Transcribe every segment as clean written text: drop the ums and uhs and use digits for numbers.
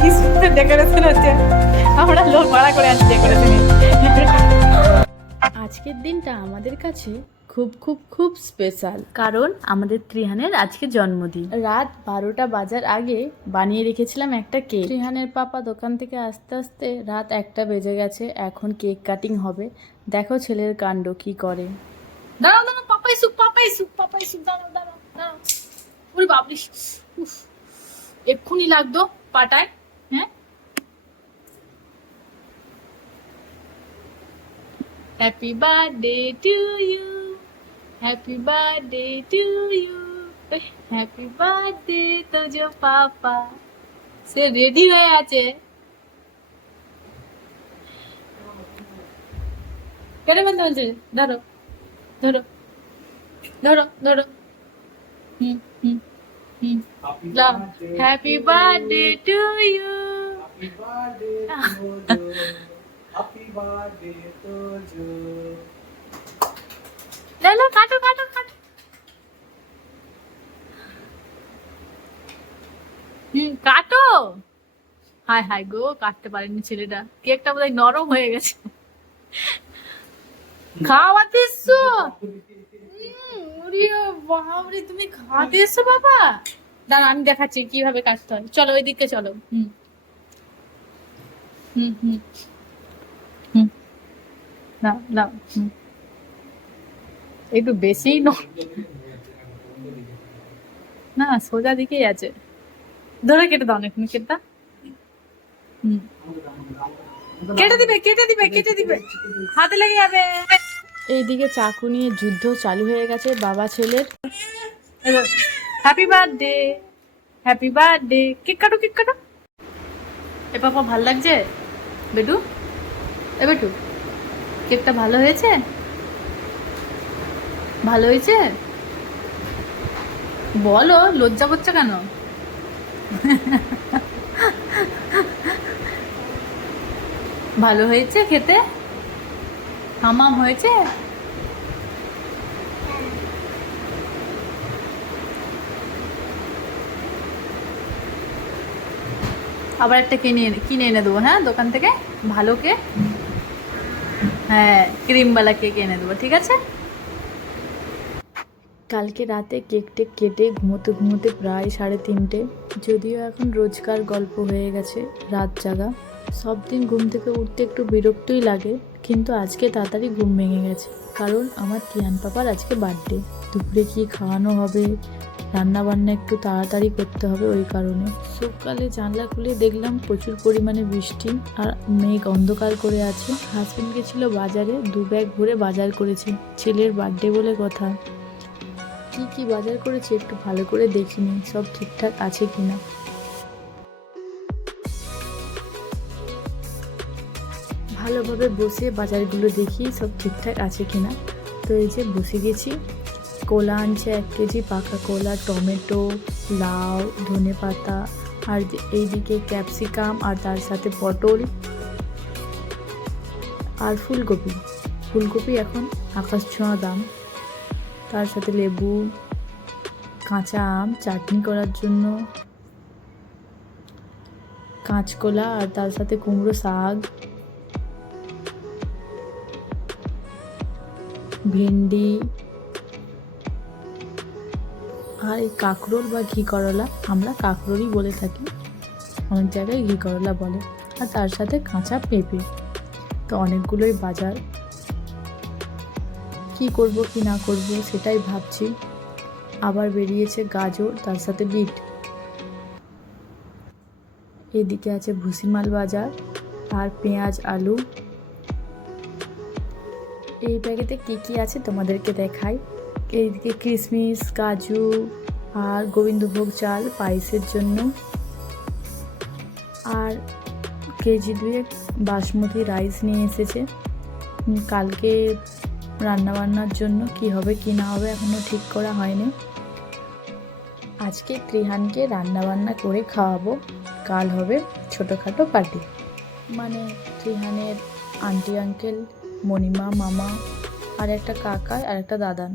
কি সুন্দর ডেকোরেশন হচ্ছে, আমরা লোক ভাড়া করে আছি ডেকোরেশনে। আজকের দিনটা আমাদের কাছে খুব খুব খুব স্পেশাল, কারণ আমাদের ত্রিহানের আজকে জন্মদিন। রাত 12টা বাজার আগে বানিয়ে রেখেছিলাম একটা কেক। ত্রিহানের পাপা দোকান থেকে আসতে আসতে রাত 1টা বেজে গেছে। এখন কেক কাটিং হবে। দেখো ছেলের কাণ্ড কি করে। দাঁড়াও দাঁড়াও, Papai soup Papai soup Papai soup, দাঁড়াও দাঁড়াও দাঁড়াও। ওরে বাপরে, উফ, এক্ষুনি লাগতো পাটায়। হ্যাঁ, happy birthday to you, happy birthday to you, happy birthday তোজো পাপা। সে রেডি হয়ে আছে। কেটে বলতে বলছে, ধরো ধরো ধরো ধরো। হুম হুম হুম, হ্যাপি বার্থডে টু ইউ। লো কাটো কাটো কাটো। কাটো। হায় হায় গো, কাটতে পারেনি ছেলেটা। কেকটা বোধহয় নরম হয়ে গেছে। খাওয়াতে এসছো? বাবরে, তুমি খাওয়াতে এসছো বাবা? দাঁড়া, আমি দেখাচ্ছি কিভাবে কাটতে হয়। চলো ওই দিকে চলো। হুম হুম হুম হুম, নাও নাও। একটু বেশি না, সোজা দিকেই আছে। ধরে কেটে দাও না, তুমি কেটে। হুম, কেটে দিবে কেটে দিবে কেটে দিবে, হাতে লেগে যাবে। এইদিকে চাকু নিয়ে যুদ্ধ চালু হয়ে গেছে বাবা ছেলের। Happy birthday, happy birthday. Cake কাটো কেক কাটো। এ পাপা, ভাল লাগছে বেটু? এ বেটু, কেকটা ভালো হয়েছে? ভালো হয়েছে বলো, লজ্জা করছো কেন? ভালো হয়েছে খেতে? হামাম হয়েছে? আবার একটা কিনে কিনে এনে দেবো, হ্যাঁ, দোকান থেকে ভালো কেক। হ্যাঁ, ক্রিমওয়ালা কেক এনে দেবো, ঠিক আছে। কালকে রাতে কেক টেক কেটে ঘুমোতে ঘুমোতে প্রায় 3:30। যদিও এখন রোজকার গল্প হয়ে গেছে রাত জাগা। সব দিন ঘুম থেকে উঠতে একটু বিরক্তই লাগে, কিন্তু আজকে তাড়াতাড়ি ঘুম ভেঙে গেছে, কারণ আমার টিয়ান পাপার আজকে বার্থডে। দুপুরে কি খাওয়ানো হবে, রান্না বান্না একটু তাড়াতাড়ি করতে হবে, ওই কারণে। সকালে জানলা খুলে দেখলাম প্রচুর পরিমাণে বৃষ্টি আর মেঘ অন্ধকার করে আছে। হাজবেন্ড গেছিল বাজারে, 2 ব্যাগ ভরে বাজার করেছে। ছেলের বার্থডে বলে কথা। কি কি বাজার করেছে একটু ভালো করে দেখিনি, সব ঠিকঠাক আছে কিনা। ভালোভাবে বসে বাজারগুলো দেখি সব ঠিকঠাক আছে কিনা। তো এই যে বসে গেছি। কলা আনছে 1 কেজি পাকা কলা, টমেটো, লাউ, ধনেপাতা, আর এইদিকে ক্যাপসিকাম, আর তার সাথে পটল আর ফুলকপি। ফুলকপি এখন আকাশ ছোঁয়া দাম। তার সাথে লেবু, কাঁচা আম চাটনি করার জন্য, কাঁচকলা, আর তার সাথে কুমড়ো শাক, ভেন্ডি, আর এই কাঁকরোল বা ঘি করলা, আমরা কাঁকরোলই বলে থাকি, অনেক জায়গায় ঘি করলা বলে। আর তার সাথে কাঁচা পেঁপে। তো অনেকগুলোই বাজার। কি করব কি না করব সেটাই ভাবছি। আবার বেরিয়েছে গাজর, তার সাথে বিট। এদিকে আছে ভুসিমাল বাজার আর পেঁয়াজ, আলু। এই ব্যাগেতে কি কি আছে তোমাদেরকে দেখাই। এইদিকে কিশমিশ, কাজু, আর গোবিন্দভোগ চাল পায়েসের জন্য, আর কেজি 2 বাসমতি রাইস নিয়ে এসেছে। কালকে রান্নাবান্নার জন্য কি হবে কি না হবে এখনও ঠিক করা হয়নি। আজকে ত্রিহানকে রান্নাবান্না করে খাওয়াবো, কাল হবে ছোটোখাটো পার্টি। মানে ত্রিহানের আন্টি আঙ্কেল, মণিমা, মামা, আর একটা কাকা আর একটা দাদান,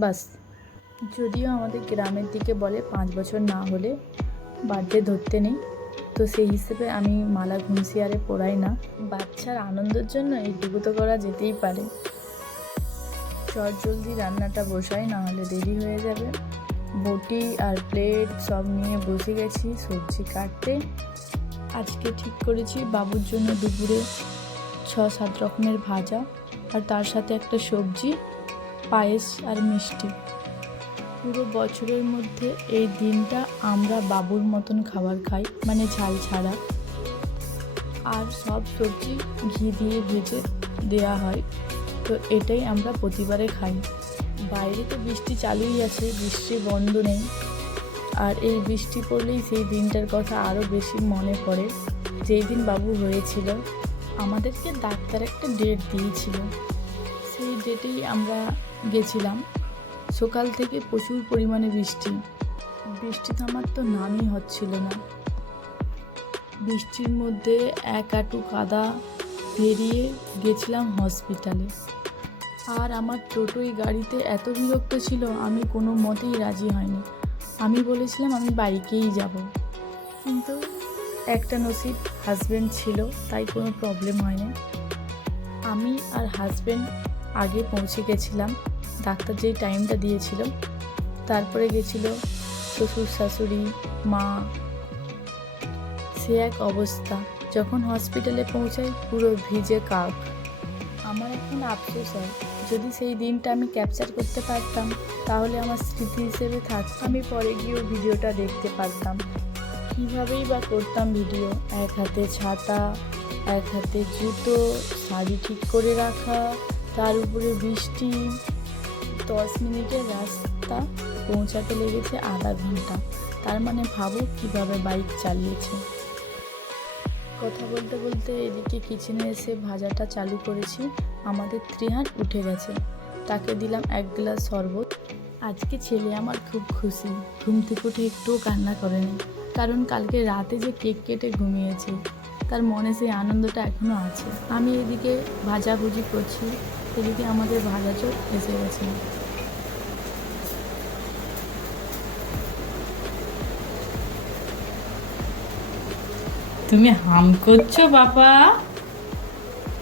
বাস। যদিও আমাদের গ্রামের দিকে বলে 5 বছর না হলে বার্থডে ধরতে নেই, তো সেই হিসেবে আমি মালা ঘুমসিয়ারে পড়াই না। বাচ্চার আনন্দের জন্য এইটুকু তো করা যেতেই পারে। চট জলদি রান্নাটা বসাই, না হলে দেরি হয়ে যাবে। বটি আর প্লেট সব নিয়ে বসে গেছি সবজি কাটতে। আজকে ঠিক করেছি বাবুর জন্য দুপুরে 6-7 রকমের ভাজা, আর তার সাথে একটা সবজি, পায়েস আর মিষ্টি। পুরো বছরের মধ্যে এই দিনটা আমরা বাবুর মতন খাবার খাই, মানে ঝাল ছাড়া। আর সব সবজি ঘি দিয়ে ভেজে দেওয়া হয়, তো এটাই আমরা প্রতিবারে খাই। বাইরে তো বৃষ্টি চালুই আছে, বৃষ্টি বন্ধ নেই। আর এই বৃষ্টি পড়লেই সেই দিনটার কথা আরও বেশি মনে পড়ে, যেই দিন বাবু হয়েছিল। আমাদেরকে ডাক্তার একটা ডেট দিয়েছিল, সেই ডেটেই আমরা গেছিলাম। সকাল থেকে প্রচুর পরিমাণে বৃষ্টি থামার তো নামই হচ্ছিল না। বৃষ্টির মধ্যে এক হাঁটু কাদা পেরিয়ে গেছিলাম হসপিটালে। আর আমার টোটোই গাড়িতে এত বিরক্ত ছিল, আমি কোনো মতেই রাজি হয়নি। আমি বলেছিলাম আমি বাইকেই যাব, কিন্তু একটা নসিব হাজব্যান্ড ছিল, তাই কোনো প্রবলেম হয়নি। আমি আর হাজব্যান্ড আগে পৌঁছে গেছিলাম, ডাক্তার যেই টাইমটা দিয়েছিল। তারপরে গেছিল শ্বশুর শাশুড়ি, মা। সে এক অবস্থা, যখন হসপিটালে পৌঁছাই পুরো ভিজে কাক। আমার এখন আফসোস হয়, যদি সেই দিনটা আমি ক্যাপচার করতে পারতাম তাহলে আমার স্মৃতি হিসেবে থাকতো। আমি পরে গিয়েও ভিডিওটা দেখতে পারতাম। কীভাবেই বা করতাম ভিডিও, এক হাতে ছাতা, এক হাতে জুতো, শাড়ি ঠিক করে রাখা, তার উপরে বৃষ্টি। 10 মিনিটের রাস্তা পৌঁছাতে লেগেছে আধা ঘন্টা। তার মানে ভাবো কীভাবে বাইক চালিয়েছে। কথা বলতে বলতে এদিকে কিচেনে এসে ভাজাটা চালু করেছি। আমাদের ত্রিহান উঠে গেছে, তাকে দিলাম 1 গ্লাস শরবত। আজকে ছেলে আমার খুব খুশি, ঘুম থেকে উঠে একটুও কান্না করেনি, কারণ কালকে রাতে যে কেক কেটে ঘুমিয়েছে, তার মনে সেই আনন্দটা এখনও আছে। আমি এদিকে ভাজাভুজি করছি, এদিকে আমাদের ভাজা চোখ এসে গেছে। তুমি হাম করছো বাবা?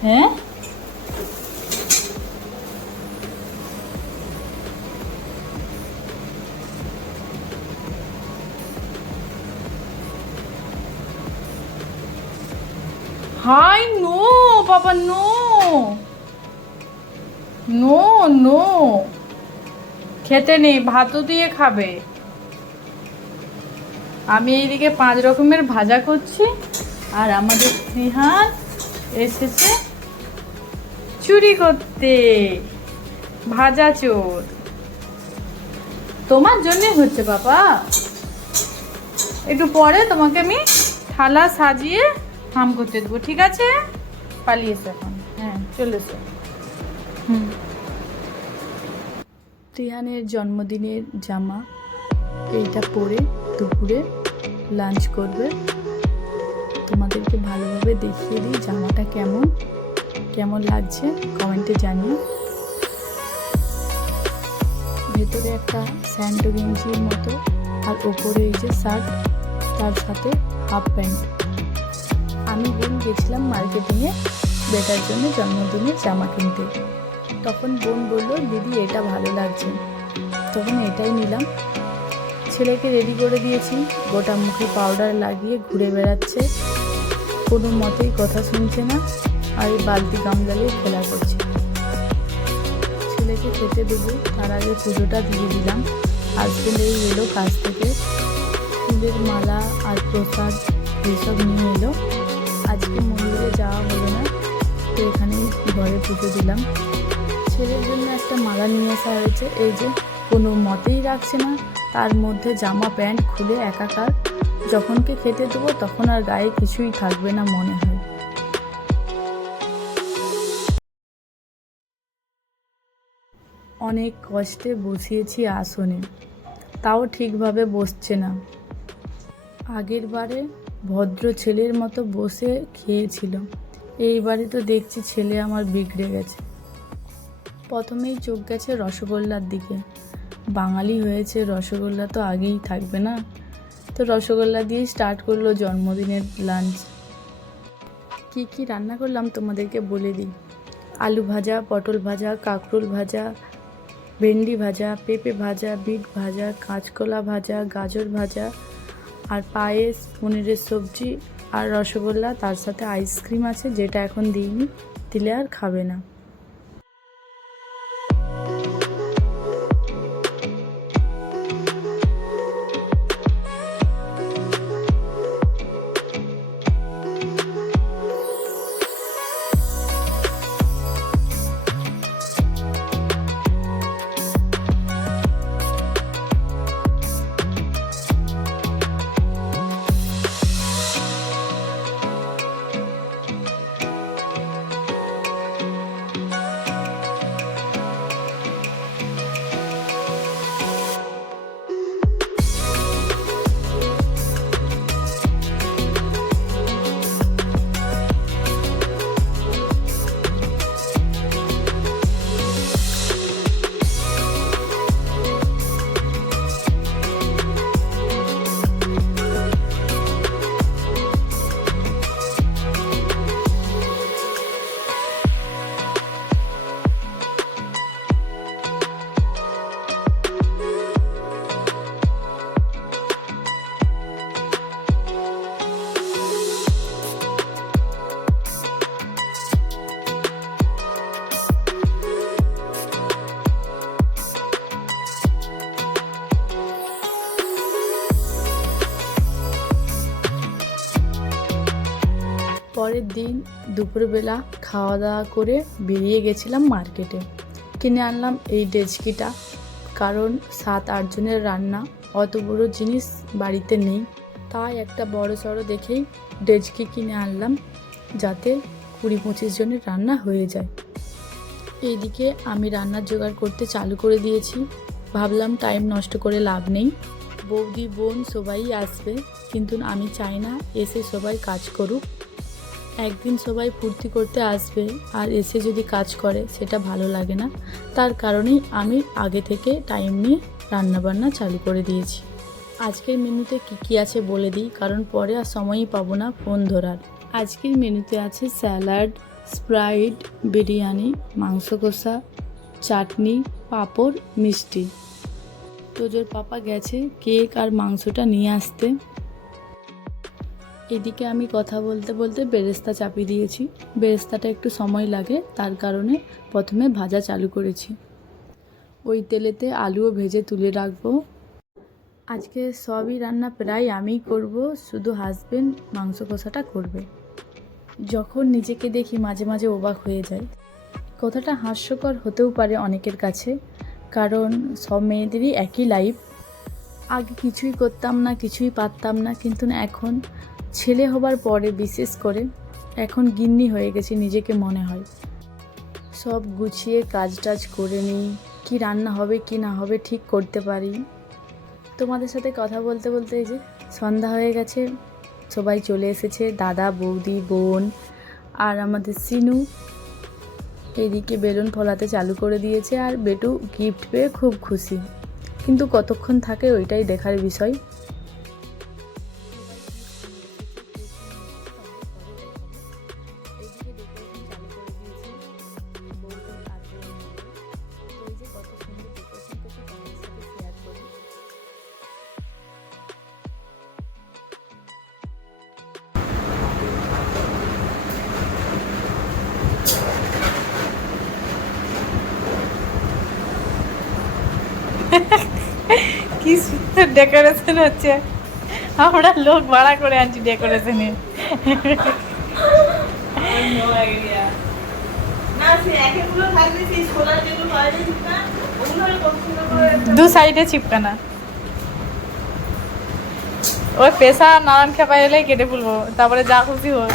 হ্যাঁ, হাই নো বাবা, নো নো নো, খেতে নেই, ভাতও দিয়ে খাবে। আমি এইদিকে 5 রকমের ভাজা করছি, আর আমাদের ত্রিহান এসেছে চুরি করতে। ভাজা চোর তোমার জন্যই হচ্ছে বাবা। একটু পরে তোমাকে আমি থালা সাজিয়ে হাম করতে দেবো, ঠিক আছে? পালিয়েছে এখন, হ্যাঁ চলে এসো। ত্রিহানের জন্মদিনের জামা, এইটা পরে দুপুরে লাঞ্চ করবে। তোমাদেরকে ভালোভাবে দেখিয়ে দিই জামাটা কেমন লাগছে, কমেন্টে জানিও। ভেতরে একটা স্যান্ডো গেঞ্জির মতো, আর ওপরে এই যে শার্ট, তার সাথে হাফ প্যান্ট। আমি বোন গেছিলাম মার্কেটিংয়ে বেটার জন্য জন্মদিনের জামা কিনতে। তখন বোন বলল দিদি এটা ভালো লাগছে, তখন এটাই নিলাম। ছেলেকে রেডি করে দিয়েছি, গোটা মুখে পাউডার লাগিয়ে ঘুরে বেড়াচ্ছে, কোনো মতেই কথা শুনছে না, আর এই বালতি গামলা নিয়ে খেলা করছে। ছেলেকে খেতে দেবো, তার আগে পুজোটা দিয়ে দিলাম। হাজবেন্ড এই এলো কাজ থেকে, ফুলের মালা আর প্রসাদ এইসব নিয়ে এলো। আজকে মন্দিরে যাওয়া হলো না, তো এখানেই ঘরে পুজো দিলাম। ছেলের জন্য একটা মালা নিয়ে আসা হয়েছে, এই যে কোনো মতেই রাখছে না, তার মধ্যে জামা প্যান্ট খুলে একাকার। যখনকে খেতে দেবো তখন আর গায়ে কিছুই থাকবে না মনে হয়। অনেক কষ্টে বসিয়েছি আসনে, তাও ঠিকভাবে বসছে না। আগের বারে ভদ্র ছেলের মতো বসে খেয়েছিল, এইবারে তো দেখছি ছেলে আমার বিগড়ে গেছে। প্রথমেই চোখ গেছে রসগোল্লার দিকে। বাঙালি হয়েছে, রসগোল্লা তো আগেই থাকবে না? তো রসগোল্লা দিয়েই স্টার্ট করলো জন্মদিনের লাঞ্চ। কি কি রান্না করলাম তোমাদেরকে বলে দিই। আলু ভাজা, পটল ভাজা, কাঁকরোল ভাজা, ভেন্ডি ভাজা, পেঁপে ভাজা, বিট ভাজা, কাঁচকলা ভাজা, গাজর ভাজা, আর পায়েস, পনিরের সবজি, আর রসগোল্লা। তার সাথে আইসক্রিম আছে, যেটা এখন দিইনি, দিলে আর খাবে না। পরের দিন দুপুরবেলা খাওয়া দাওয়া করে বেরিয়ে গেছিলাম মার্কেটে। কিনে আনলাম এই ডেচকিটা, কারণ 7-8 জনের রান্না, অত বড় জিনিস বাড়িতে নেই, তাই একটা বড় সড়ো দেখেই ডেচকি কিনে আনলাম, যাতে 20-25 জনের রান্না হয়ে যায়। এইদিকে আমি রান্নার জোগাড় করতে চালু করে দিয়েছি। ভাবলাম টাইম নষ্ট করে লাভ নেই, বৌদি বোন সবাই আসবে, কিন্তু আমি চাই না এসে সবাই কাজ করুক। একদিন সবাই ফুর্তি করতে আসবে, আর এসে যদি কাজ করে সেটা ভালো লাগে না। তার কারণেই আমি আগে থেকে টাইম নিয়ে রান্নাবান্না চালু করে দিয়েছি। আজকের মেনুতে কি আছে বলে দিই, কারণ পরে আর সময়ই পাবো না ফোন ধরার। আজকের মেনুতে আছে স্যালাড, স্প্রাইট, বিরিয়ানি, মাংস কষা, চাটনি, পাঁপড়, মিষ্টি। তোজোর পাপা গেছে কেক আর মাংসটা নিয়ে আসতে। এদিকে আমি কথা বলতে বলতে বেরেস্তা চাপিয়ে দিয়েছি। বেরেস্তাটা একটু সময় লাগে, তার কারণে প্রথমে ভাজা চালু করেছি। ওই তেলেতে আলুও ভেজে তুলে রাখবো। আজকে সবই রান্না প্রায় আমিই করব, শুধু হাজবেন্ড মাংস কষাটা করবে। যখন নিজেকে দেখি মাঝে মাঝে অবাক হয়ে যায়। কথাটা হাস্যকর হতেও পারে অনেকের কাছে, কারণ সব মেয়েদেরই একই লাইফ। আগে কিছুই করতাম না, কিছুই পারতাম না, কিন্তু এখন ছেলে হবার পরে বিশেষ করে এখন গিন্নি হয়ে গেছি নিজেকে মনে হয়। সব গুছিয়ে কাজ টাজ করে নিই, কী রান্না হবে কি না হবে ঠিক করতে পারি। তোমাদের সাথে কথা বলতে বলতে এই যে সন্ধ্যা হয়ে গেছে, সবাই চলে এসেছে, দাদা, বৌদি, বোন আর আমাদের সিনু। এইদিকে বেলুন ফোলাতে চালু করে দিয়েছে, আর বেটু গিফট পেয়ে খুব খুশি, কিন্তু কতক্ষণ থাকে ওইটাই দেখার বিষয়। কি সুন্দর ডেকোরেশন হচ্ছে, আমরা লোক ভাড়া করে আনছি ডেকোরেশনে। দু সাইডে চিপকানা, ওই পেশা নারায়ণ খেপা এলেই কেটে ফেলবো, তারপরে যা খুশি হোক।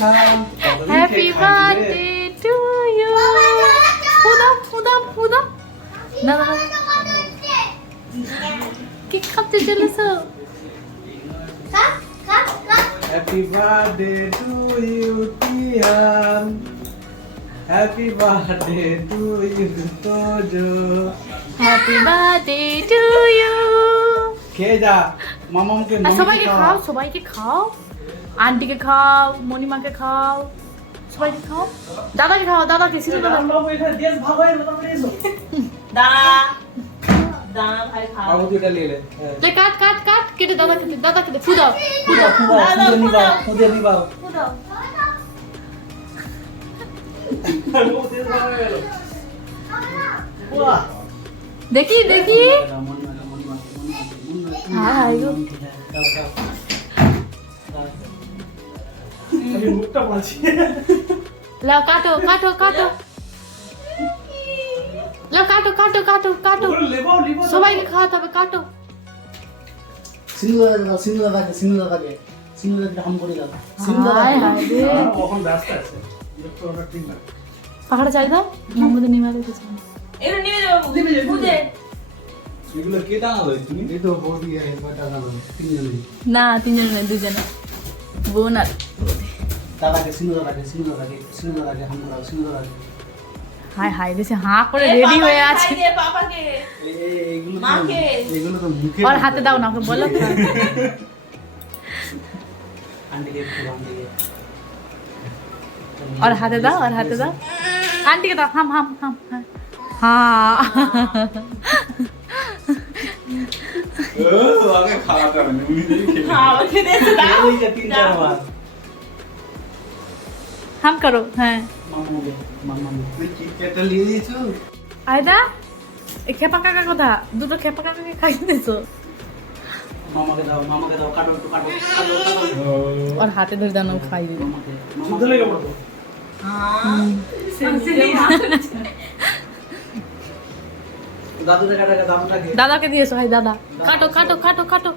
হাম হ্যাপি বার্থডে টু ইউ ফুদা না না কেক খাতে চলেছো হ্যাপি বার্থডে টু ইউ টিয়ান হ্যাপি বার্থডে টু ইউ তোজো হ্যাপি বার্থডে টু ইউ খেয়ে যা মামামকে সবাইকে খাও সবাইকে খাও আন্টিকে খাও মণিমাকে খাও সবাইকে খাও দাদাকে খাও দাদাকে সিধু দাদা পার্বতী এটা নিয়ে লে ले काट काट काट केटे दादा केटे फुदाओ খুদে নিবাও देखी देखी हाँ आएगो लाओ काटो काटो काटो लाओ काटो काटो काटो काटो सबाई के खाओ तबे काटो সিন্ধু দাদাকে হাম করে দাও हाय हाय रे কখন ব্যস্ত আছে দেখতে ওটা ঠিক না पकड़ चाहिए था मोहम्मद निमाले के साथ এগুলো নিয়ে যাবো বুঝে এগুলো কে টাঙালো তুমি এই তো বৌদি আর একবার টাঙালো তিনজনে ना तीन जन नहीं दो जन वो ना দাদাকে সিন্ধু দাদাকে হাম করাও সিন্ধু দাদাকে हाय हाय जैसे हाँ করে রেডি হয়ে আছে দিয়ে পাপাকে এইগুলো মাকে। এগুলো তো মুখে और हाथ दाओ ना ओके बोलो আন্টিকে আন্টিকে और हाथ दाओ आंटी के दाओ हम हाँ আগে খাওয়াটা মানে উনি দেখে খাওয়াকে দিয়েছে দাও এই যে 3-4 বার हम करो हैं মামা তুই কি কেটে নিয়ে দিয়েছো আয়দা এই খেপা কাকা কথা দুটো খেপা কাকাকে খাইয়ে দিছো মামাকে দাও কাটো একটু কাটো और हाथे ধরে দাও খাই দিবে মামাকে শুদ্ধ লেগে পড়তো হ্যাঁ দাদুরে দাদুটাকে দাদাকে দিয়েছো হাই দাদা কাটো কাটো কাটো কাটো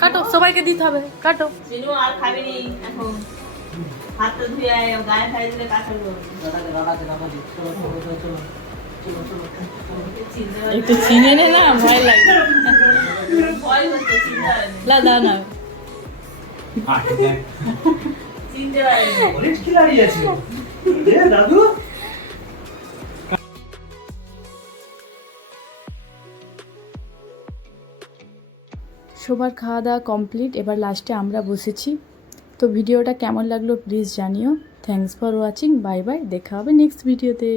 কাটো সবাইকে দিতে হবে কাটো সিনু আর খাবি নি এখন হাত তো ধুয়ে আয় গায়ে খাই দিলে কাটালো দাদাকে চলো একটু চিনে নে না ভয় লাগে ভয় হচ্ছে চিন্তা লা দাও না চিনতে পারিনি অনেক কি দাঁড়িয়ে আছে এ দাদু সবার খাওয়া দাওয়া কমপ্লিট এবার লাস্টে আমরা বসেছি তো ভিডিওটা কেমন লাগলো প্লিজ জানিও thanks for watching bye bye দেখা হবে নেক্সট ভিডিওতে